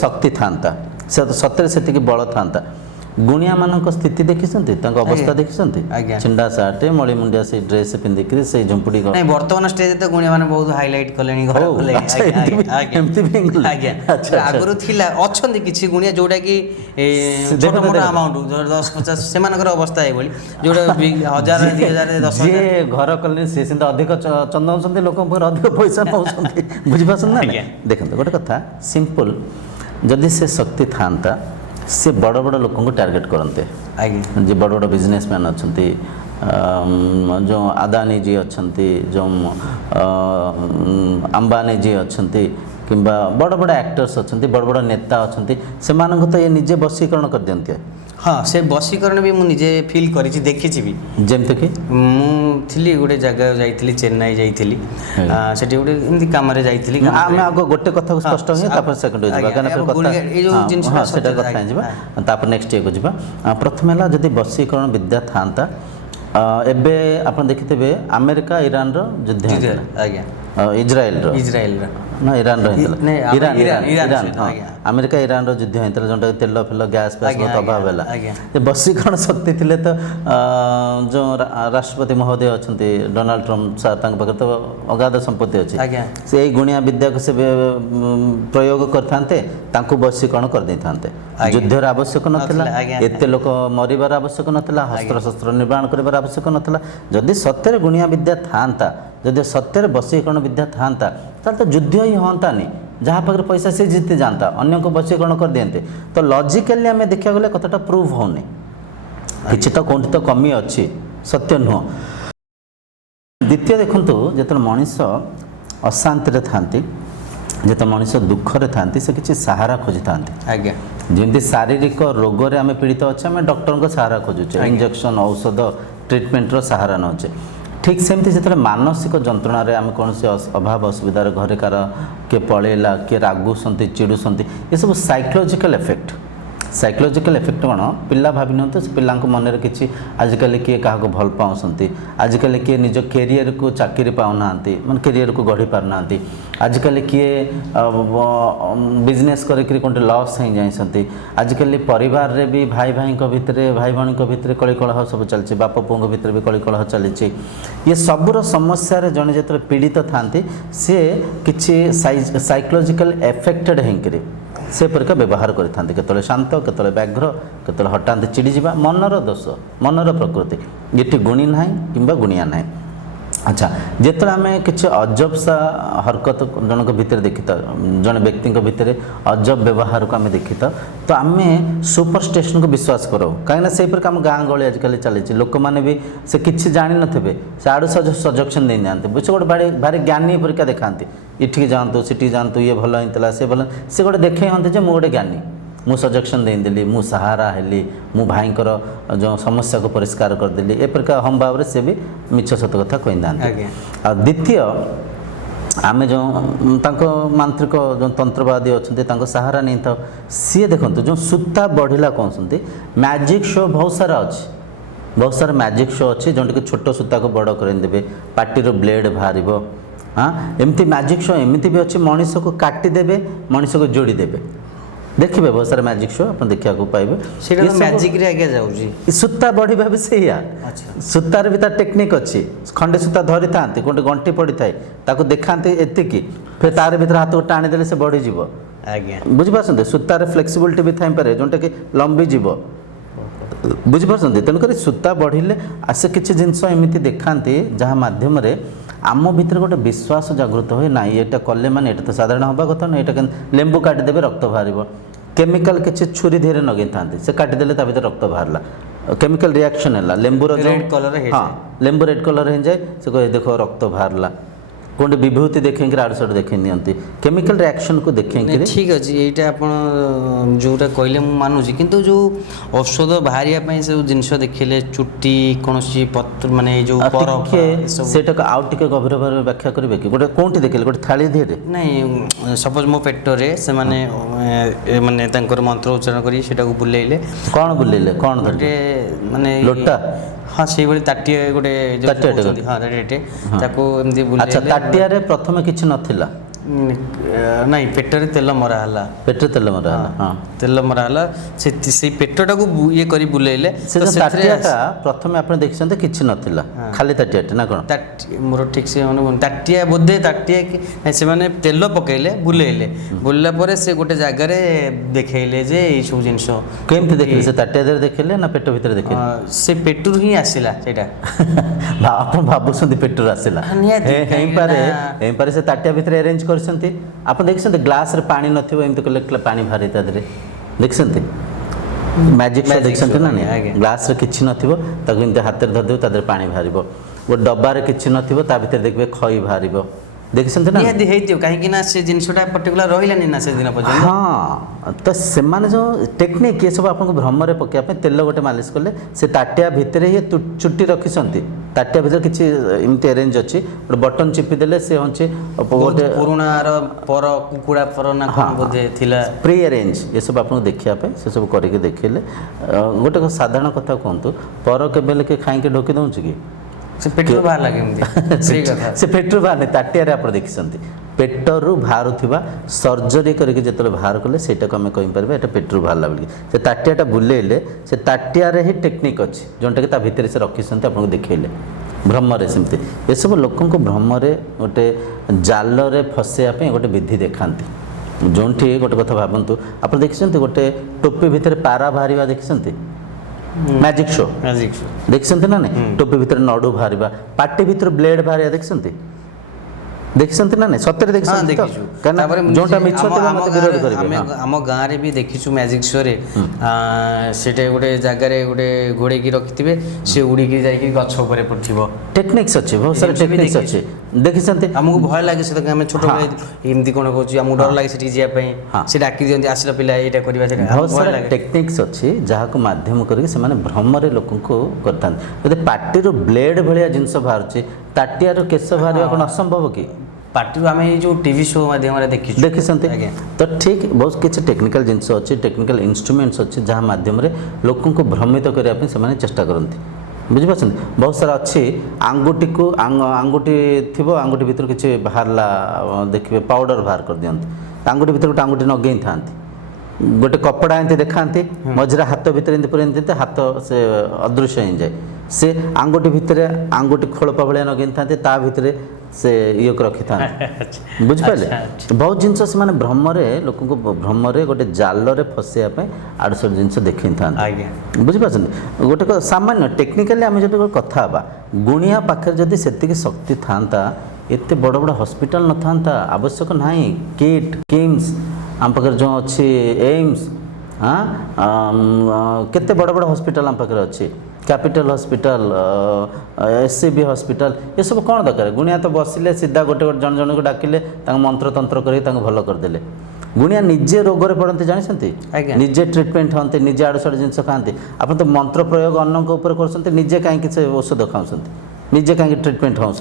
ଶକ୍ତି ଥାନ୍ତା, ସତ୍ୟରେ ସେତିକି ବଳ ଥାନ୍ତା, ଗୁଣିଆମାନଙ୍କ ସ୍ଥିତି ଦେଖିଛନ୍ତି, ତାଙ୍କ ଅବସ୍ଥା ଦେଖିଛନ୍ତି, ଛିଣ୍ଡା ସାର୍ଟ, ମଳିମୁଣ୍ଡିଆ ସେଇ ଡ୍ରେସ୍ ପିନ୍ଧିକିରି ସେଇ ଝୁମ୍ପୁଡ଼ି, ବର୍ତ୍ତମାନ ଷ୍ଟେଜରେ ତ ଗୁଣିଆ ମାନେ ବହୁତ ହାଇଲାଇଟ୍ କଲେଣି। ଆଗରୁ ଥିଲା, ଅଛନ୍ତି କିଛି ଗୁଣିଆ ଯୋଉଟାକି ଛୋଟ ମୋଟ ଆମାଉଣ୍ଟ 10-50, ସେମାନଙ୍କର ଅବସ୍ଥା ଏଇଭଳି, ଯୋଉଟା 1000, 2000, 10,000 ଯିଏ ଘର କଲେଣି ସିଏ ସେମିତି ଅଧିକ ଚନ୍ଦଉଛନ୍ତି, ଲୋକଙ୍କ ପାଖରେ ଅଧିକ ପଇସା ନେଉଛନ୍ତି। ବୁଝିପାରୁଛନ୍ତି ନା? ଦେଖନ୍ତୁ, ଗୋଟେ କଥା ସିମ୍ପଲ୍, ଯଦି ସେ ଶକ୍ତି ଥାନ୍ତା ସେ ବଡ଼ ବଡ଼ ଲୋକଙ୍କୁ ଟାର୍ଗେଟ୍ କରନ୍ତେ। ଯେ ବଡ଼ ବଡ଼ ବିଜନେସମ୍ୟାନ୍ ଅଛନ୍ତି, ଯେଉଁ ଆଦାନୀ ଯିଏ ଅଛନ୍ତି, ଯେଉଁ ଅମ୍ବାନୀ ଯିଏ ଅଛନ୍ତି, କିମ୍ବା ବଡ଼ ବଡ଼ ଆକ୍ଟର୍ସ ଅଛନ୍ତି, ବଡ଼ ବଡ଼ ନେତା ଅଛନ୍ତି, ସେମାନଙ୍କୁ ତ ଏ ନିଜେ ବଶୀକରଣ କରିଦିଅନ୍ତି। ହଁ, ସେ ବଶୀକରଣ ବି ମୁଁ ନିଜେ ଫିଲ୍ କରିଛି, ଦେଖିଛି ବି। ଯେମିତିକି ମୁଁ ଥିଲି ଗୋଟେ ଜାଗା ଯାଇଥିଲି, ଚେନ୍ନାଇ ଯାଇଥିଲି, ସେଠି ଗୋଟେ ଏମିତି କାମରେ ଯାଇଥିଲି। ଆମେ ଆଗ ଗୋଟେ କଥାକୁ ସ୍ପଷ୍ଟ ହୁଏ, ତାପରେ ସେକେଣ୍ଡ ଯିବା, ସେଟା କଥା ହେଇଯିବା, ତାପରେ ନେକ୍ସଟ ଇଏକୁ ଯିବା। ପ୍ରଥମେ ହେଲା, ଯଦି ବଶୀକରଣ ବିଦ୍ୟା ଥାନ୍ତା, ଏବେ ଆପଣ ଦେଖିଥିବେ ଆମେରିକା ଇରାନର ଯୁଦ୍ଧ, ଆଜ୍ଞା, ଇସ୍ରାଏଲର ନା ଇରାନର ହେଇଥିଲା, ଇରାନ, ଆମେରିକା ଇରାନର ଯୁଦ୍ଧ ହେଇଥିଲା, ଯେଉଁଟା ତେଲ ଫେଲ ଗ୍ୟାସ୍ ଫ୍ୟାସ୍ ବହୁତ ଅଭାବ ହେଲା। ବଶୀକରଣ ଶକ୍ତି ଥିଲେ ତ ଯେଉଁ ରାଷ୍ଟ୍ରପତି ମହୋଦୟ ଅଛନ୍ତି ଡୋନାଲ୍ଡ ଟ୍ରମ୍ପ ସାର୍, ତାଙ୍କ ପାଖରେ ତ ଅଗାଧ ସମ୍ପତ୍ତି ଅଛି, ସେ ଏଇ ଗୁଣିଆ ବିଦ୍ୟାକୁ ସେ ପ୍ରୟୋଗ କରିଥାନ୍ତେ, ତାଙ୍କୁ ବଶୀକରଣ କରିଦେଇଥାନ୍ତେ। ଯୁଦ୍ଧର ଆବଶ୍ୟକ ନଥିଲା, ଏତେ ଲୋକ ମରିବାର ଆବଶ୍ୟକ ନଥିଲା, ଅସ୍ତ୍ରଶସ୍ତ୍ର ନିର୍ମାଣ କରିବାର ଆବଶ୍ୟକ ନଥିଲା। ଯଦି ସତ୍ୟରେ ଗୁଣିଆ ବିଦ୍ୟା ଥାନ୍ତା, ଯଦି ସତ୍ୟରେ ବଶୀକରଣ ବିଦ୍ୟା ଥାନ୍ତା, ତାହେଲେ ତ ଯୁଦ୍ଧ ହିଁ ହୁଅନ୍ତାନି, ଯାହା ପାଖରେ ପଇସା ସେ ଜିତି ଯାଆନ୍ତା, ଅନ୍ୟକୁ ବଶୀକରଣ କରିଦିଅନ୍ତେ। ତ ଲଜିକାଲି ଆମେ ଦେଖିବାକୁ ଗଲେ କଥାଟା ପ୍ରୁଭ୍ ହେଉନି, କିଛି ତ କେଉଁଠି ତ କମି ଅଛି, ସତ୍ୟ ନୁହଁ। ଦ୍ୱିତୀୟ ଦେଖନ୍ତୁ, ଯେତେବେଳେ ମଣିଷ ଅଶାନ୍ତିରେ ଥାନ୍ତି, ଯେତେବେଳେ ମଣିଷ ଦୁଃଖରେ ଥାନ୍ତି, ସେ କିଛି ସାହାରା ଖୋଜିଥାନ୍ତି। ଯେମିତି ଶାରୀରିକ ରୋଗରେ ଆମେ ପୀଡ଼ିତ ଅଛେ, ଆମେ ଡକ୍ଟରଙ୍କ ସାହାରା ଖୋଜୁଛେ, ଇଞ୍ଜେକ୍ସନ୍, ଔଷଧ, ଟ୍ରିଟମେଣ୍ଟର ସାହାରା ନେଉଛେ। ଠିକ୍ ସେମିତି ଯେତେବେଳେ ମାନସିକ ଯନ୍ତ୍ରଣାରେ ଆମେ କୌଣସି ଅଭାବ ଅସୁବିଧାରେ, ଘରେ କାର କିଏ ପଳେଇଲା, କିଏ ରାଗୁଛନ୍ତି, ଚିଡ଼ୁଛନ୍ତି, ଏସବୁ ସାଇକୋଲୋଜିକାଲ ଏଫେକ୍ଟ। ସାଇକୋଲୋଜିକାଲ ଏଫେକ୍ଟ କ'ଣ, ପିଲା ଭାବି ନିଅନ୍ତୁ, ସେ ପିଲାଙ୍କ ମନରେ କିଛି, ଆଜିକାଲି କିଏ କାହାକୁ ଭଲ ପାଉଛନ୍ତି, ଆଜିକାଲି କିଏ ନିଜ କ୍ୟାରିୟରକୁ ଚାକିରି ପାଉନାହାନ୍ତି, ମାନେ କ୍ୟାରିୟରକୁ ଗଢ଼ି ପାରୁନାହାନ୍ତି, ଆଜିକାଲି କିଏ ବିଜନେସ୍ କରିକି କେଉଁଠି ଲସ୍ ହେଇଯାଇଛନ୍ତି, ଆଜିକାଲି ପରିବାରରେ ବି ଭାଇ ଭାଇଙ୍କ ଭିତରେ, ଭାଇ ଭଉଣୀଙ୍କ ଭିତରେ କଳିକଳହ ସବୁ ଚାଲିଛି, ବାପ ପୁଅଙ୍କ ଭିତରେ ବି କଳିକଳହ ଚାଲିଛି। ଇଏ ସବୁର ସମସ୍ୟାରେ ଜଣେ ଯେତେବେଳେ ପୀଡ଼ିତ ଥାନ୍ତି, ସିଏ କିଛି ସାଇକୋଲୋଜିକାଲ ଏଫେକ୍ଟେଡ଼ ହେଇକରି ସେ ପରିକା ବ୍ୟବହାର କରିଥାନ୍ତି, କେତେବେଳେ ଶାନ୍ତ, କେତେବେଳେ ବ୍ୟାଘ୍ର, କେତେବେଳେ ହଠାତ୍ ଚିଡ଼ିଯିବା, ମନର ଦୋଷ, ମନର ପ୍ରକୃତି। ଏଠି ଗୁଣି ନାହିଁ କିମ୍ବା ଗୁଣିଆ ନାହିଁ। ଆଚ୍ଛା ଯେତେବେଳେ ଆମେ କିଛି ଅଜବସା ହରକତ ଜଣଙ୍କ ଭିତରେ ଦେଖିଥାଉ ଜଣେ ବ୍ୟକ୍ତିଙ୍କ ଭିତରେ ଅଜବ ବ୍ୟବହାରକୁ ଆମେ ଦେଖିଥାଉ ତ ଆମେ ସୁପରଷ୍ଟିସନକୁ ବିଶ୍ୱାସ କରୁ କାହିଁକିନା ସେହିପରିକା ଆମ ଗାଁ ଗହଳି ଆଜିକାଲି ଚାଲିଛି ଲୋକମାନେ ବି ସେ କିଛି ଜାଣିନଥିବେ ସେ ଆଡ଼ୁ ସଜେକ୍ସନ୍ ଦେଇନାହାନ୍ତି ସେ ଗୋଟେ ଭାରି ଜ୍ଞାନୀ ପରିକା ଦେଖାନ୍ତି ଏଠିକି ଯାଆନ୍ତୁ ସେଠିକି ଯାଆନ୍ତୁ ଇଏ ଭଲ ହେଇଥିଲା ସେ ଭଲ ସେ ଗୋଟେ ଦେଖେଇ ହନ୍ତି ଯେ ମୁଁ ଗୋଟେ ଜ୍ଞାନୀ ମୁଁ ସଜେକ୍ସନ୍ ଦେଇଦେଲି ମୁଁ ସାହାରା ହେଲି ମୁଁ ଭାଇଙ୍କର ଯେଉଁ ସମସ୍ୟାକୁ ପରିଷ୍କାର କରିଦେଲି ଏପରିକା ହମ ଭାବରେ ସେ ବି ମିଛ ସତ କଥା କହିଥାନ୍ତି ଆଉ ଦ୍ୱିତୀୟ ଆମେ ଯେଉଁ ତାଙ୍କ ମାନ୍ତ୍ରିକ ଯେଉଁ ତନ୍ତ୍ରବାଦୀ ଅଛନ୍ତି ତାଙ୍କ ସାହାରା ନେଇଥାଉ ସିଏ ଦେଖନ୍ତୁ ଯେଉଁ ସୂତା ବଢ଼ିଲା କହୁଛନ୍ତି ମ୍ୟାଜିକ୍ ଶୋ ବହୁତ ସାରା ଅଛି ବହୁତ ସାରା ମ୍ୟାଜିକ୍ ଶୋ ଅଛି ଯେଉଁଟାକି ଛୋଟ ସୂତାକୁ ବଡ଼ କରିଦେବେ ପାଟିର ବ୍ଲେଡ୍ ବାହାରିବ ହଁ ଏମିତି ମ୍ୟାଜିକ୍ ଶୋ ଏମିତି ବି ଅଛି ମଣିଷକୁ କାଟିଦେବେ ମଣିଷକୁ ଯୋଡ଼ିଦେବେ ଦେଖିବେ ବହୁତ ସାରା ମ୍ୟାଜିକ୍ ଶୋ ଆପଣ ଦେଖିବାକୁ ପାଇବେ ସେଇଟା ମ୍ୟାଜିକ୍ରେ ଆଜ୍ଞା ଯାଉଛି ସୂତା ବଢ଼ିବା ବି ସେଇଆ ସୂତାରେ ବି ତା ଟେକ୍ନିକ୍ ଅଛି ଖଣ୍ଡେ ସୂତା ଧରିଥାନ୍ତି ଗୋଟେ ଗଣ୍ଠି ପଡ଼ିଥାଏ ତାକୁ ଦେଖାନ୍ତି ଏତିକି ଫେର ତାର ଭିତରେ ହାତକୁ ଟାଣିଦେଲେ ସେ ବଢ଼ିଯିବ ଆଜ୍ଞା ବୁଝିପାରୁଛନ୍ତି ସୂତାରେ ଫ୍ଲେକ୍ସିବିଲିଟି ବି ଥାଇପାରେ ଯେଉଁଟାକି ଲମ୍ବିଯିବ ବୁଝିପାରୁଛନ୍ତି ତେଣୁକରି ସୂତା ବଢ଼ିଲେ ସେ କିଛି ଜିନିଷ ଏମିତି ଦେଖାନ୍ତି ଯାହା ମାଧ୍ୟମରେ ଆମ ଭିତରେ ଗୋଟେ ବିଶ୍ୱାସ ଜାଗୃତ ହୁଏ ନାଇଁ ଏଇଟା କଲେ ମାନେ ଏଇଟା ତ ସାଧାରଣ ହେବା କଥା ନା ଏଇଟା ଲେମ୍ବୁ କାଟିଦେବେ ରକ୍ତ ବାହାରିବ କେମିକାଲ କିଛି ଛୁରୀ ଧୀରେ ଲଗେଇଥାନ୍ତି ସେ କାଟିଦେଲେ ତା ଭିତରେ ରକ୍ତ ବାହାରିଲା କେମିକାଲ ରିଆକ୍ସନ୍ ହେଲା ଲେମ୍ବୁର ହଁ ଲେମ୍ବୁ ରେଡ୍ କଲର୍ ହେଇଯାଏ ସେ କହେ ଦେଖ ରକ୍ତ ବାହାରିଲା কোনটি বিভূতি দেখেকি আড়ু সাড়ু দেখে নিয়ন্তি কেমিক্যাল রিয়াকশন কু দেখেকি ঠিক আছে এইটা আপন যেটা কইলে মু মানুছি কিন্তু যে ঔষধ বাহারিয়া পাই সব জিনিস দেখিলে চুটি কোনসি পত্র মানে এই যে পর সেটাকে আউ টিকে গভীর ভাবে ব্যাখ্যা করিবে কি গোটে কোনটি দেখিলে গোটে থালি দিয়ে নাই সপোজ মো পেটরে সে মানে মানে তাঙ্কর মন্ত্র উচ্চারণ করি সেটাকে বুলাইলে কোন বুলাইলে কোন ধরে মানে লোটা हाँ से ताटिया गोटे हाँ रेटे ताको एमती बुले अच्छा ताटियारे प्रथमे किछि नथिला नहीं पेटरे तेल मरा हला पेटरे तेल मरा हला हां तेल मरा हला से पेटटा को ये करी बुलेले से ताटियाटा प्रथमे आपण देखछन्ते किछि नथिला खाली ताटियाटे ना कोन मोर ठीक से माने ताटिया बोधे ताटिया कि से माने तेल पकेले बुलेले बुलला परे से गोटे जागा रे देखेले जे ए सब जिंस केमते देखले से ताटिया दे देखले ना पेट भीतर देखले से पेटुर ही आसिला सेटा आपण भाबुसंती पेटुर आसिला हे पारे से ताटिया भीतर अरेंज करसंती आपण देखसंती ग्लास रे पानी नथिबो एमते कले पानी भारी ता दरे देखसंती मैजिक शो देखसंती ना ग्लास रे किछि नथिबो ताको एमते हाथ रे धर देबो ता दरे पानी भारिबो वो डब्बा रे किछि नथिबो ता भीतर देखबे खई भारिबो देखसंती ना निया हेइतियो काहे कि ना से जिंसटा पर्टिकुलर रहिलानी ना से दिन पर्यंत हां तो से माने जो टेक्निक ये सब आपन भ्रम रे पके आपे तेल गोटे मालिश करले से ताटिया भीतर ही चुट्टी रखिसंती ताटिया भीतर किछि इमते अरेंज अछि गोटे बटन चिपी देले से होचे गोटे पुराना र पर कुकुड़ा पर ना कोन बोधे थिला प्री अरेंज ये सब आपन देखिया पे से सब करि के देखिले गोटे साधारण कथा कोंतु पर केबेले के खाइ के ढोकी दउछ की से पेट्रोल बाहर लागे एमती सही कथा से पेट्रोल बाहर नहीं ताटिया रे आपण देखिसंती पेटरु बाहरुथिबा सर्जरी करके जेतले बाहर कले सेटा को हम कहि परबे एटा पेट्रोल बाहरला बोली से ताटियाटा बुलेले से ताटिया रे ही टेक्निक अछि जोंटा के ता भीतर से रखिसंती आपन देखैले भ्रम रे सेमती ए सब लोकन को भ्रम रे गोटे जाल रे फसेया पे गोटे विधि देखांती जोंठी गोटे कथा भाबंतु आपण देखिसंती गोटे टोपी भीतर पारा बाहरिबा देखिसंती मैजिक शो देखसंती ना नहीं टोपी भीतर नडू बाहरिबा पाटी भीतर ब्लेड बाहरिया देखसंती देखसंती ना नहीं सत्य देखसंती तो कारण जोटा मिछ तेबा मते विरोध करिवे हम गां रे भी देखिछु मैजिक शो रे सेटे गोटे जागा रे गोटे घोड़े की रखिथिबे से उड़ी की जाई की गछ ऊपर पड़थिबो टेक्निक्स अछि बहुत सारे टेक्निक्स अछि देखिसंती हमहु भय लागे से त हम छोटो एमती कोन कहूची हम डर लागे सेठी जिया पई से डाकी दियंती आसिला पिला एटा करबा सेटा बहुत सारे टेक्निक्स अछि जहा को माध्यम करके से माने भ्रम रे लोकन को करतान यदि पाटी रो ब्लेड भलिया जिंस बाहरची ताटिया रो केस बाहरिया कोन असंभव की पार्टी आम जो टीवी शो माध्यम देखिसंती तो ठीक बहुत किसी टेक्निकल जिनस अच्छी टेक्निकल इंस्ट्रूमेंट्स अच्छी जहाँ माध्यम लोक भ्रमित करने से चेष्टा करती बुझिपार बहुत सारा अच्छी आंगुठी को आंगुठी थी आंगुठी भीतर किसी बाहरला देखिए पाउडर बाहर कर दिखती आंगुठी भीतर गोटे आंगुठी नगेई था गोटे कपड़ा एमती देखाती मझे हाथ भीतर पूरा हाथ से अदृश्य हो जाए से आंगुठी भितर आंगुठी खोलपा भाया नगेई था ता भितर से ये रखी था बुझिपारे बहुत जिनस से भ्रमरे लोक भ्रमरे गोटे जाल फसैया आड़ सब जिन देखी था बुझिपार गोटे सामान्य टेक्निकाली आम जो कथा गुणिया पाखे जदि से शक्ति था एत बड़ बड़ हॉस्पिटल न था आवश्यक ना किट किम्स आम पाखे जो अच्छी एम्स हाँ केते बड़ बड़ हॉस्पिटल आम पाखे अच्छी कैपिटल हॉस्पिटल एससीबी हॉस्पिटल ये सब कौन दरकार गुणिया तो बसिले सीधा गोटे जन जन को डाकिले मंत्र तंत्र कर भल करदे गुणिया निजे रोग पड़ते जानते निजे ट्रिटमेंट हाँ निजे आड़ साड़ जिन खाते आप तो मंत्र प्रयोग अन्नों कर निजे कहीं औषध खाऊँ निजे कहीं ट्रिटमेंट हाँ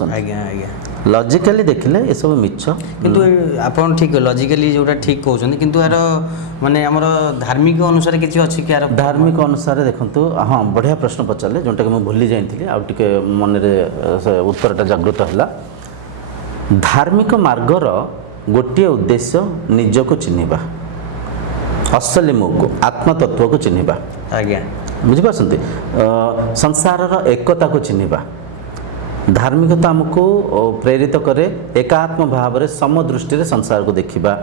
लॉजिकली देखिले ये सब मिछ किंतु आपन ठीक लॉजिकली जोटा ठीक कहउछन किंतु यार माने हमर धार्मिक अनुसार किछि अछि कि यार धार्मिक अनुसार देखंतु हाँ बढ़िया प्रश्न पचारे जोटा कि मैं भूली जाइथिली आ टिके मन रे उत्तरटा जागृत हला धार्मिक मार्गर गोटे उद्देश्य निजको चिन्हिबा असली मुको आत्मतत्व को चिन्हिबा आज्ञा बुझी पासंती संसारर एकता को चिन्हिबा धार्मिकता आमको प्रेरित करे एकात्म भाव में समदृष्टि संसार को देखा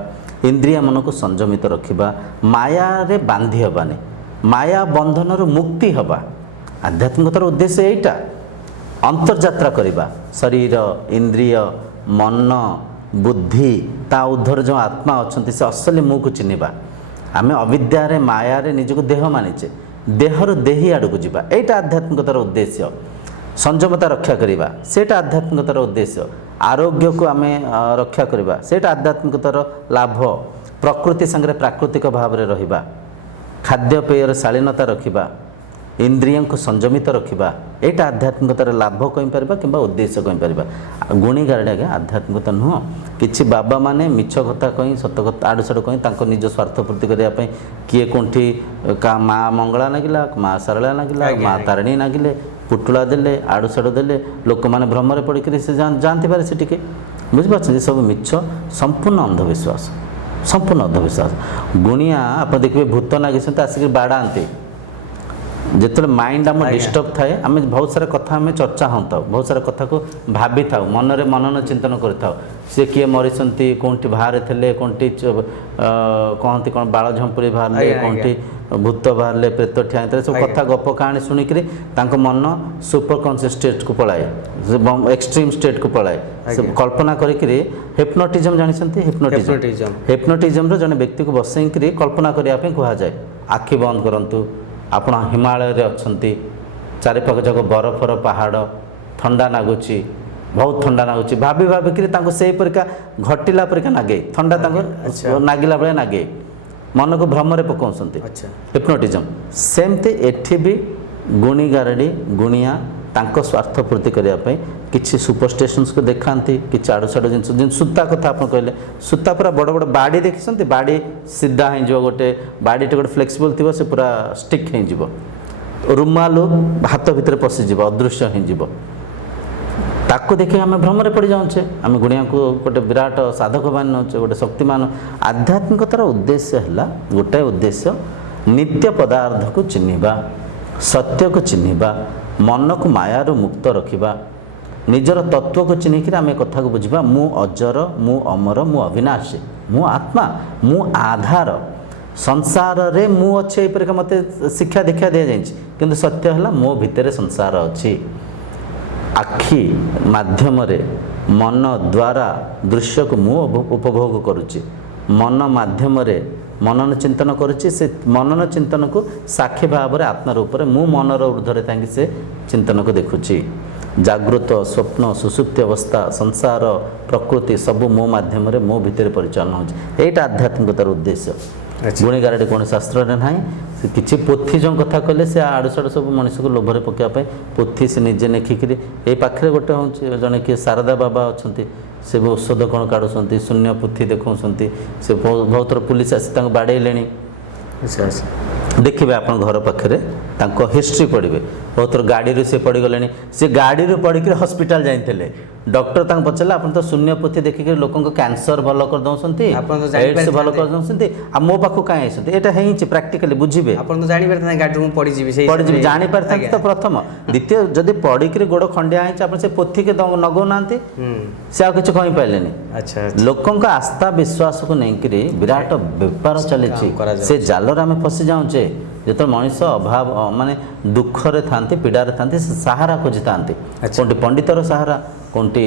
इंद्रिया मन को संयमित रखा माया रे बांधि हबानी माया बंधन मुक्ति हवा आध्यात्मिकतार उद्देश्य यहीटा अंतर्यात्रा करवा शरीर इंद्रिय मन बुद्धि ता उधर जो आत्मा अच्छा से असली मुँह को चिन्हवा आम अविद्यारे मायारे निजको देह मानिचे देहर देही आड़क जावा यहीटा आध्यात्मिकतार उद्देश्य संयमता रक्षा करवा सेटा आध्यात्मिकतार उद्देश्य आरोग्य को आम रक्षा करवा सेटा आध्यात्मिकतार लाभ प्रकृति संगे प्राकृतिक भाव में रहिबा खाद्यपेयर शालीनता रखिबा इंद्रियों को संयमित रखिबा एटा आध्यात्मिकतार लाभ कहीपर कि उद्देश्य कहीपर गुणी गारडे आज्ञा आध्यात्मिकता नुह कि बाबा माने मिछ कथा कहीं सत कथा आड़ साड़ कहीं निज स्वार्थ पूर्ति करने किए कौटी का माँ मंगला नागिला माँ सारला नागिला माँ तारिणी नागिले पुटुला देले आड़ साड़ देले लोक मैंने भ्रम पड़ी से जानते पारे से टिके बुझिपार सब मिछ संपूर्ण अंधविश्वास संपूर्ण अंधविश्वास गुणिया आप देखिए भूत नागी आसिक बाड़ाते जिते माइंड आम डिस्टर्ब थाए आम बहुत सारा कथा आम चर्चा हाँ बहुत सारा कथा को भाभी था मन में मनन चिंतन कर सी किए मरीचंती कौटी बाहर थे कौटी कहती कौन बाल झंपुरी बाहर कौटी भूत बाहर प्रेत ठिया सब कथा गप कहानी शुणिक मन सुपर कॉन्शियस स्टेट को पलाए एक्सट्रीम स्टेट को पलाए कल्पना करी हिप्नोटिज्म जानते हिप्नोटिज्म जन व्यक्ति को बसई कल्पना करने कहुए आखि बंद करूँ आपण हिमालय रे अच्छंती चारिपाख जाक बरफर पहाड़ ठंडा लगुच बहुत ठंडा लगुच भाभी भाविक से परिका घटिला परिका नागे ठंडा नागिला बेले नागे मन को भ्रम पकाउछंती हिप्नोटिज्म सेमती एठी भी गुणी गारडी गुणिया तांको स्वार्थ पूर्ति करने किसी सुपरस्टेशंस को देखाती कि आड़ साड़ जिन सूता कथा आप कहले सूता पूरा बड़ बड़ बाड़ी देखी बाड़ी सीधा हो गोटे बाड़ी गोटे फ्लेक्सिबल थी से पूरा स्टिक हो रुमालू हाथ भितर पशिज अदृश्य हो ताको देखिए आम भ्रम पड़ जाऊे आम गुणिया को गोटे विराट साधक मान नौचे गोटे शक्तिमान आध्यात्मिकतार उद्देश्य है गोटे उद्देश्य नित्य पदार्थ को चिन्हवा सत्य को चिन्हवा मन को मायारू मुक्त रखा निजर तत्व को चिन्हिक आम कथा को बुझा मु अजर मु अमर मु अविनाशी मु आत्मा मु आधार संसार रे मु अच्छे यह मत शिक्षा दीक्षा दि जाए कि सत्य है मो भितर संसार अच्छी आखि माध्यम मन द्वारा दृश्य को मु उपभोग करुच्ची मन माध्यम मनन चिंतन करुच्ची से मनन चिंतन को साक्षी भाव में आत्मा रूप में मु मनर ऊर्ध्वे थी से चिंतन को देखुची जागृत स्वप्न सुसुप्ति अवस्था संसार प्रकृति सब मो माध्यम मो भितर परिचालन होटा आध्यात्मिकतार उद्देश्य गुणी गारडी कौन शास्त्र ना किसी पोथी जो कथा कहले से आड़ साड़ सब मनुष्य को लोभर पकापी पोथी से निजे लेखिक ये पाखे गोटे हूँ जड़े किए शारदा बाबा अच्छा से औषध कौन काढ़ुंट शून्य पोथी देखा से बहुत थर पुलिस आसी बाड़े देखिए आप घर पाखे हिस्ट्री पढ़े ବହୁତ ଥର ଗାଡ଼ିରୁ ସେ ପଡ଼ିଗଲେଣି, ସେ ଗାଡ଼ିରୁ ପଡ଼ିକି ହସ୍ପିଟାଲ ଯାଇଥିଲେ, ଡକ୍ଟର ତାଙ୍କୁ ପଚାରିଲା ଆପଣ ତ ଶୂନ୍ୟ ପୋଥି ଦେଖିକି ଲୋକଙ୍କ କ୍ୟାନ୍ସର ଭଲ କରିଦେଉଛନ୍ତି, ଆପଣ ତ ଏଡ୍ସ ଭଲ ଜାଣିପାରିଥାନ୍ତେ। କରିଦେଉଛନ୍ତି, ଆଉ ମୋ ପାଖକୁ କାହିଁ ଆସିଛନ୍ତି? ଏଇଟା ହେଇଛି ପ୍ରାକ୍ଟିକାଲି, ବୁଝିବେ, ଆପଣ ତ ଜାଣିପାରିଥାନ୍ତେ ଗାଡ଼ିରୁ ମୁଁ ପଡ଼ିଯିବି ସେଇ ପଡ଼ିଯିବି, ହିସାବରେ- ଜାଣିପାରିଥାନ୍ତି ତ ଆଜ୍ଞା। ପ୍ରଥମ। ଦ୍ୱିତୀୟ, ଯଦି ପଡ଼ିକିରି ଗୋଡ଼ ଖଣ୍ଡିଆ ହେଇଛି ଆପଣ ସେ ପୋଥିକି ନଗଉନାହାନ୍ତି, ହୁଁ ସେ ଆଉ କିଛି କହିପାରିଲେନି। ଆଚ୍ଛା ଲୋକଙ୍କ ଆସ୍ଥା ବିଶ୍ୱାସକୁ ନେଇକରି ବିରାଟ ବେପାର ଚାଲିଛି, କରାଯାଉଛି। ସେ ଜାଲରେ ଆମେ ଫସି ଯାଉଛେ। ଯେତେବେଳେ ମଣିଷ ଅଭାବ ମାନେ ଦୁଃଖରେ ଥାନ୍ତି, ପୀଡ଼ାରେ ଥାନ୍ତି, ସେ ସାହାରା ଖୋଜିଥାନ୍ତି। ଆଚ୍ଛା। କୋଉଠି ପଣ୍ଡିତର ସାହାରା, କୋଉଠି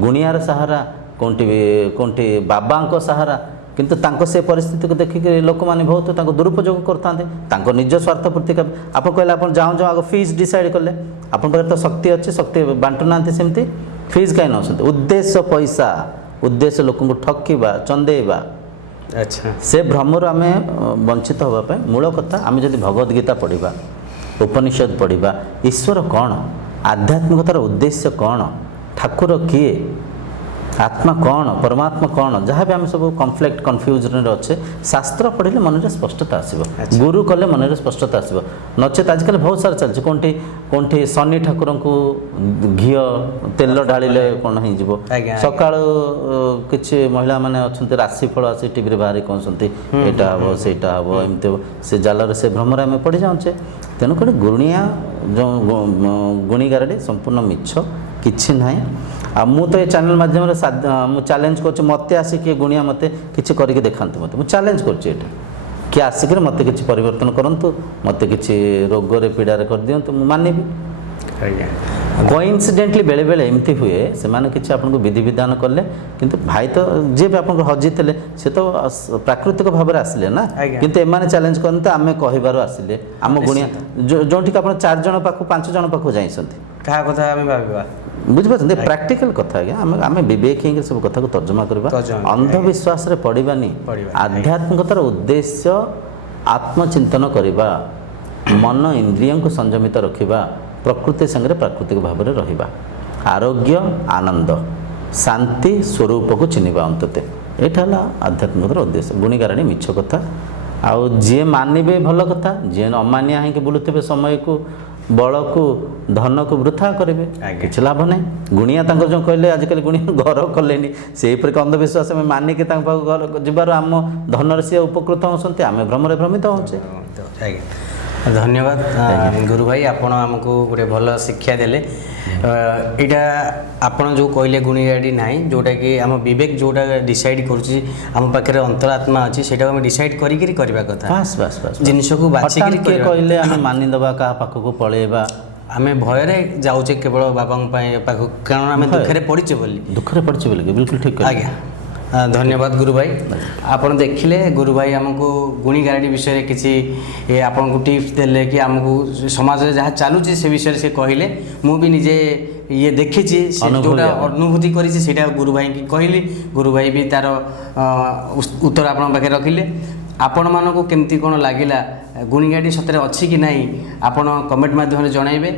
ଗୁଣିଆର ସାହାରା, କୋଉଠି ବାବାଙ୍କ ସାହାରା, କିନ୍ତୁ ତାଙ୍କ ସେ ପରିସ୍ଥିତିକୁ ଦେଖିକି ଲୋକମାନେ ବହୁତ ତାଙ୍କ ଦୁରୁପଯୋଗ କରିଥାନ୍ତି ତାଙ୍କ ନିଜ ସ୍ୱାର୍ଥ ପୂର୍ତ୍ତି। ଆପଣ କହିଲେ ଆପଣ ଯାଉଁ ଯାଉଁ ଆଗ ଫିସ୍ ଡିସାଇଡ଼୍ କଲେ, ଆପଣଙ୍କ ପାଖରେ ତ ଶକ୍ତି ଅଛି, ଶକ୍ତି ବାଣ୍ଟୁନାହାନ୍ତି, ସେମିତି ଫିସ୍ କାହିଁ ନେଉଛନ୍ତି? ଉଦ୍ଦେଶ୍ୟ ପଇସା, ଉଦ୍ଦେଶ୍ୟ ଲୋକଙ୍କୁ ଠକିବା, ଚନ୍ଦେଇବା, ଆଚ୍ଛା ସେ ଭ୍ରମରୁ ଆମେ ବଞ୍ଚିତ ହେବା ପାଇଁ ମୂଳ କଥା ଆମେ ଯଦି ଭଗବଦ୍ ଗୀତା ପଢ଼ିବା, ଉପନିଷଦ ପଢ଼ିବା, ଈଶ୍ୱର କ'ଣ, ଆଧ୍ୟାତ୍ମିକତାର ଉଦ୍ଦେଶ୍ୟ କ'ଣ, ଠାକୁର କିଏ, ଆତ୍ମା କ'ଣ, ପରମାତ୍ମା କ'ଣ, ଯାହା ବି ଆମେ ସବୁ କନଫ୍ୟୁଜନରେ ଅଛେ, ଶାସ୍ତ୍ର ପଢ଼ିଲେ ମନରେ ସ୍ପଷ୍ଟତା ଆସିବ, ଗୁରୁ କଲେ ମନରେ ସ୍ପଷ୍ଟତା ଆସିବ। ନଚେତ ଆଜିକାଲି ବହୁତ ସାରା ଚାଲିଛି, କେଉଁଠି ଶନି ଠାକୁରଙ୍କୁ ଘିଅ ତେଲ ଢାଳିଲେ କ'ଣ ହେଇଯିବ, ଆଜ୍ଞା। ସକାଳୁ କିଛି ମହିଳାମାନେ ଅଛନ୍ତି ରାଶିଫଳ ଆସି ଟିଭିରେ ବାହାରି କହୁଛନ୍ତି ଏଇଟା ହେବ ସେଇଟା ହେବ ଏମିତି ହେବ, ସେ ଜାଲରେ ସେ ଭ୍ରମରେ ଆମେ ପଡ଼ିଯାଉଛେ। ତେଣୁକରି ଗୁଣିଆ ଯେଉଁ ଗୁଣିଗାରେଡ଼ି ସମ୍ପୂର୍ଣ୍ଣ ମିଛ, କିଛି ନାହିଁ। ଆଉ ମୁଁ ତ ଏ ଚ୍ୟାନେଲ୍ ମାଧ୍ୟମରେ ମୁଁ ଚ୍ୟାଲେଞ୍ଜ କରୁଛି, ମୋତେ ଆସିକି ଗୁଣିଆ ମୋତେ କିଛି କରିକି ଦେଖାନ୍ତୁ, ମୁଁ ଚ୍ୟାଲେଞ୍ଜ କରୁଛି ଏଇଟା, କିଏ ଆସିକରି ମୋତେ କିଛି ପରିବର୍ତ୍ତନ କରନ୍ତୁ, ମୋତେ କିଛି ରୋଗରେ ପୀଡ଼ାରେ କରିଦିଅନ୍ତୁ, ମୁଁ ମାନିବି। ଆଜ୍ଞା କୋଇନ୍ସିଡେଣ୍ଟଲି ବେଳେବେଳେ ଏମିତି ହୁଏ, ସେମାନେ କିଛି ଆପଣଙ୍କୁ ବିଧିବିଧାନ କଲେ, କିନ୍ତୁ ଭାଇ ତ ଯିଏ ବି ଆପଣଙ୍କୁ ହଜିଥିଲେ ସେ ତ ପ୍ରାକୃତିକ ଭାବରେ ଆସିଲେ ନା, ଆଜ୍ଞା। କିନ୍ତୁ ଏମାନେ ଚ୍ୟାଲେଞ୍ଜ କରନ୍ତି ଆମେ କହିବାରୁ ଆସିଲେ, ଆମ ଗୁଣିଆ ଯେଉଁଠିକି ଆପଣ 4 ଜଣ ପାଖକୁ 5 ଜଣ ପାଖକୁ ଯାଇଛନ୍ତି, କାହା କଥା ଆମେ ଭାବିବା? ବୁଝିପାରୁଛନ୍ତି? ପ୍ରାକ୍ଟିକାଲ କଥା ଆଜ୍ଞା, ଆମେ ବିବେକ ହେଇକି ସବୁ କଥାକୁ ତର୍ଜମା କରିବା, ଅନ୍ଧବିଶ୍ୱାସରେ ପଡ଼ିବାନି, ଆଧ୍ୟାତ୍ମିକତାର ଉଦ୍ଦେଶ୍ୟ ଆତ୍ମଚିନ୍ତନ କରିବା, ମନ ଇନ୍ଦ୍ରିୟଙ୍କୁ ସଂଯମିତ ରଖିବା, ପ୍ରକୃତି ସାଙ୍ଗରେ ପ୍ରାକୃତିକ ଭାବରେ ରହିବା, ଆରୋଗ୍ୟ ଆନନ୍ଦ ଶାନ୍ତି ସ୍ୱରୂପକୁ ଚିହ୍ନିବା, ଅନ୍ତତଃ ଏଇଟା ହେଲା ଆଧ୍ୟାତ୍ମିକତାର ଉଦ୍ଦେଶ୍ୟ। ଗୁଣିଗାରେଡ଼ି ମିଛ କଥା, ଆଉ ଯିଏ ମାନିବେ ଭଲ କଥା, ଯିଏ ଅମାନିଆ ହେଇକି ବୁଲୁଥିବେ ସମୟକୁ ବଳକୁ ଧନକୁ ବୃଥା କରିବେ, କିଛି ଲାଭ ନାହିଁ। ଗୁଣିଆ ତାଙ୍କର ଯେଉଁ କହିଲେ ଆଜିକାଲି ଗୁଣିଆ ଘର କଲେନି, ସେଇପରି ଅନ୍ଧବିଶ୍ୱାସ ଆମେ ମାନିକି ତାଙ୍କ ପାଖକୁ ଘର ଯିବାରୁ ଆମ ଧନରେ ସିଏ ଉପକୃତ ହେଉଛନ୍ତି, ଆମେ ଭ୍ରମରେ ଭ୍ରମିତ ହେଉଛେ। ଆଜ୍ଞା ଧନ୍ୟବାଦ ଗୁରୁ ଭାଇ, ଆପଣ ଆମକୁ ଗୋଟେ ଭଲ ଶିକ୍ଷା ଦେଲେ। ଏଇଟା ଆପଣ ଯେଉଁ କହିଲେ ଗୁଣିଗାରେଡ଼ି ନାହିଁ, ଯେଉଁଟାକି ଆମ ବିବେକ ଯେଉଁଟା ଡିସାଇଡ଼୍ କରୁଛି, ଆମ ପାଖରେ ଅନ୍ତରାତ୍ମା ଅଛି, ସେଇଟାକୁ ଆମେ ଡିସାଇଡ଼୍ କରିକିରି କରିବା କଥା, ବାସ୍ ବାସ୍ ବାସ୍ ଜିନିଷକୁ ବାଛିକିରି କିଏ କହିଲେ ଆମେ ମାନିଦେବା, କାହା ପାଖକୁ ପଳେଇବା, ଆମେ ଭୟରେ ଯାଉଛେ କେବଳ ବାବାଙ୍କ ପାଇଁ ପାଖକୁ, କାରଣ ଆମେ ଦୁଃଖରେ ପଡ଼ିଛେ ବୋଲି, ଦୁଃଖରେ ପଡ଼ିଛେ ବୋଲି, ବିଲକୁଲ ଠିକ୍। ଆଜ୍ଞା ଧନ୍ୟବାଦ ଗୁରୁ ଭାଇ, ଆପଣ ଦେଖିଲେ ଗୁରୁ ଭାଇ ଆମକୁ ଗୁଣିଗାରେଡ଼ି ବିଷୟରେ କିଛି ଆପଣଙ୍କୁ ଟିପ୍ସ ଦେଲେ, କି ଆମକୁ ସମାଜରେ ଯାହା ଚାଲୁଛି ସେ ବିଷୟରେ ସେ କହିଲେ। ମୁଁ ବି ନିଜେ ଇଏ ଦେଖିଛି, ଯେଉଁଟା ଅନୁଭୂତି କରିଛି ସେଇଟା ଗୁରୁ ଭାଇକି କହିଲି, ଗୁରୁ ଭାଇ ବି ତାର ଉତ୍ତର ଆପଣଙ୍କ ପାଖରେ ରଖିଲେ। ଆପଣମାନଙ୍କୁ କେମିତି କ'ଣ ଲାଗିଲା, ଗୁଣିଗାରେଡ଼ି ସତରେ ଅଛି କି ନାହିଁ, ଆପଣ କମେଣ୍ଟ ମାଧ୍ୟମରେ ଜଣାଇବେ।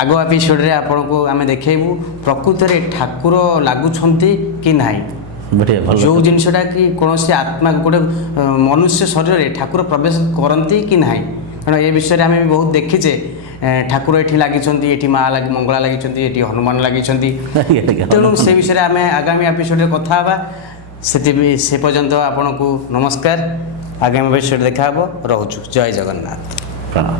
ଆଗ ଏପିସୋଡ଼ରେ ଆପଣଙ୍କୁ ଆମେ ଦେଖେଇବୁ ପ୍ରକୃତରେ ଠାକୁର ଲାଗୁଛନ୍ତି କି ନାହିଁ, ଯେଉଁ ଜିନିଷଟା କି କୌଣସି ଆତ୍ମା ଗୋଟେ ମନୁଷ୍ୟ ଶରୀରରେ ଠାକୁର ପ୍ରବେଶ କରନ୍ତି କି ନାହିଁ, କାରଣ ଏ ବିଷୟରେ ଆମେ ବି ବହୁତ ଦେଖିଛେ। ଠାକୁର ଏଠି ଲାଗିଛନ୍ତି, ଏଠି ମା ମଙ୍ଗଳା ଲାଗିଛନ୍ତି, ଏଠି ହନୁମାନ ଲାଗିଛନ୍ତି, ତେଣୁ ସେ ବିଷୟରେ ଆମେ ଆଗାମୀ ଏପିସୋଡ଼ରେ କଥା ହେବା। ସେ ପର୍ଯ୍ୟନ୍ତ ଆପଣଙ୍କୁ ନମସ୍କାର, ଆଗାମୀ ଏପିସୋଡ଼ରେ ଦେଖା ହେବ, ରହୁଛୁ, ଜୟ ଜଗନ୍ନାଥ, ପ୍ରଣାମ।